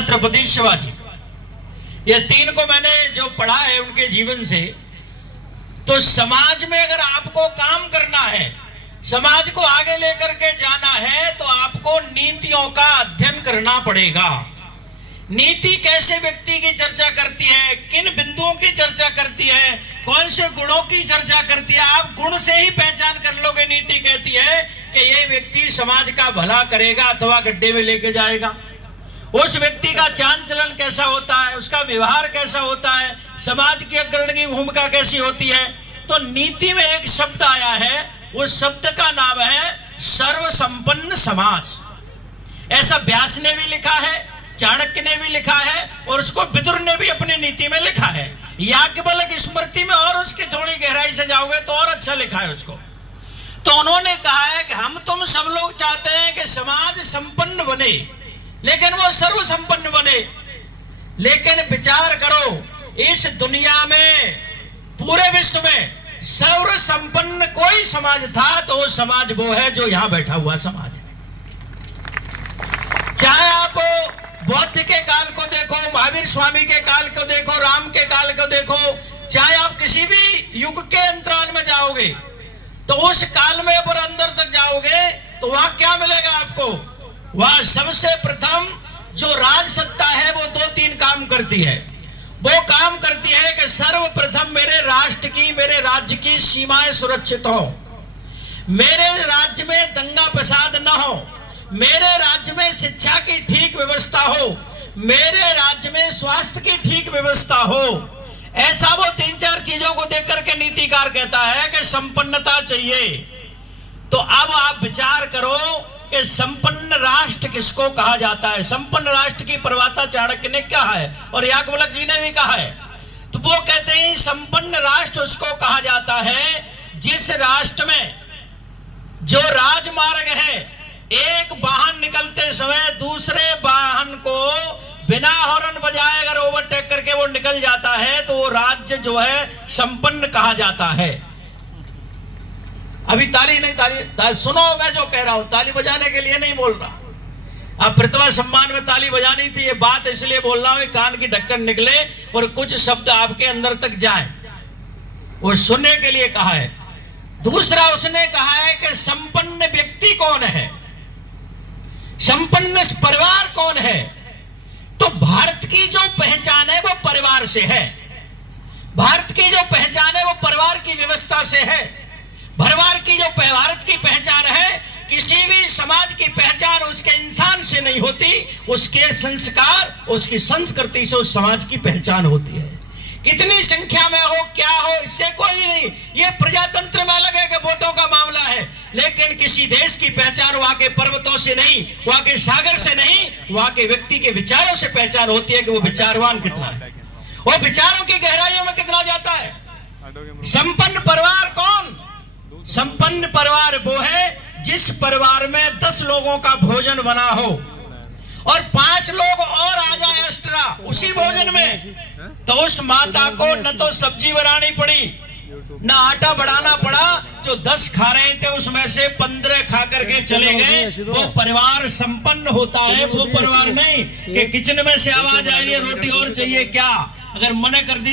छत्रपति शिवाजी। ये तीन को मैंने जो पढ़ा है उनके जीवन से, तो समाज में अगर आपको काम करना है, समाज को आगे लेकर के जाना है, तो आपको नीतियों का अध्ययन करना पड़ेगा। नीति कैसे व्यक्ति की चर्चा करती है, किन बिंदुओं की चर्चा करती है, कौन से गुणों की चर्चा करती है, आप गुण से ही पहचान कर लोगे। नीति कहती है कि ये व्यक्ति समाज का भला करेगा अथवा गड्ढे में लेके जाएगा। उस व्यक्ति का चाल चलन कैसा होता है, उसका व्यवहार कैसा होता है, समाज की अग्रणी भूमिका कैसी होती है। तो नीति में एक शब्द आया है, उस शब्द का नाम है सर्वसंपन्न समाज। ऐसा व्यास ने भी लिखा है, चाणक्य ने भी लिखा है, और उसको विदुर ने भी अपनी नीति में लिखा है। याज्ञवल्क्य स्मृति में और उसकी थोड़ी गहराई से जाओगे तो और अच्छा लिखा है उसको। तो उन्होंने कहा है कि हम तुम सब लोग चाहते हैं कि समाज संपन्न बने, लेकिन वो सर्व संपन्न बने। लेकिन विचार करो, इस दुनिया में, पूरे विश्व में सर्व संपन्न कोई समाज था तो वो समाज वो है जो यहां बैठा हुआ समाज है। चाहे आप बौद्ध के काल को देखो, महावीर स्वामी के काल को देखो, राम के काल को देखो, चाहे आप किसी भी युग के अंतराल में जाओगे, तो उस काल में पर अंदर तक जाओगे तो वहां क्या मिलेगा आपको? वह सबसे प्रथम जो राज सत्ता है वो दो तीन काम करती है। वो काम करती है कि सर्वप्रथम मेरे राष्ट्र की, मेरे राज्य की सीमाएं सुरक्षित हो, मेरे राज्य में दंगा फसाद न हो, मेरे राज्य में शिक्षा की ठीक व्यवस्था हो, मेरे राज्य में स्वास्थ्य की ठीक व्यवस्था हो। ऐसा वो तीन चार चीजों को देख करके नीतिकार कहता है कि संपन्नता चाहिए। तो अब आप विचार करो कि संपन्न राष्ट्र किसको कहा जाता है। संपन्न राष्ट्र की परिभाषा चाणक्य ने कहा है और याज्ञवल्क्य जी ने भी कहा है। तो वो कहते हैं संपन्न राष्ट्र उसको कहा जाता है जिस राष्ट्र में जो राजमार्ग है, एक वाहन निकलते समय दूसरे वाहन को बिना हॉर्न बजाए अगर ओवरटेक करके वो निकल जाता है तो वो राज्य जो है संपन्न कहा जाता है। अभी ताली नहीं, ताली सुनो, मैं जो कह रहा हूं ताली बजाने के लिए नहीं बोल रहा। अब प्रतिभा सम्मान में ताली बजानी थी, ये बात इसलिए बोल रहा हूं कान की ढक्कन निकले और कुछ शब्द आपके अंदर तक जाए, वो सुनने के लिए कहा है। दूसरा उसने कहा है कि संपन्न व्यक्ति कौन है, संपन्न परिवार कौन है। तो भारत की जो पहचान है वो परिवार से है। भारत की जो पहचान है वो परिवार की व्यवस्था से है। परिवार की जो भारत की पहचान है, किसी भी समाज की पहचान उसके इंसान से नहीं होती, उसके संस्कार, उसकी संस्कृति से उस समाज की पहचान होती है। कितनी संख्या में हो, क्या हो, इससे कोई नहीं। ये प्रजातंत्र में अलग है कि वोटों का मामला है, लेकिन किसी देश की पहचान वहां के पर्वतों से नहीं, वहां के सागर से नहीं, वहां के व्यक्ति के विचारों से पहचान होती है कि वो विचारवान कितना है, वो विचारों की गहराइयों में कितना जाता है। संपन्न परिवार कौन? संपन्न परिवार वो है जिस परिवार में 10 लोगों का भोजन बना हो और 5 लोग और आ जाए एक्स्ट्रा उसी भोजन में, तो उस माता को न तो सब्जी बनानी पड़ी, न आटा बढ़ाना पड़ा। जो 10 खा रहे थे उसमें से 15 खा करके चले गए। वो परिवार संपन्न होता है। वो परिवार नहीं कि किचन में से आवाज आ रही है रोटी और चाहिए क्या, अगर मना कर दी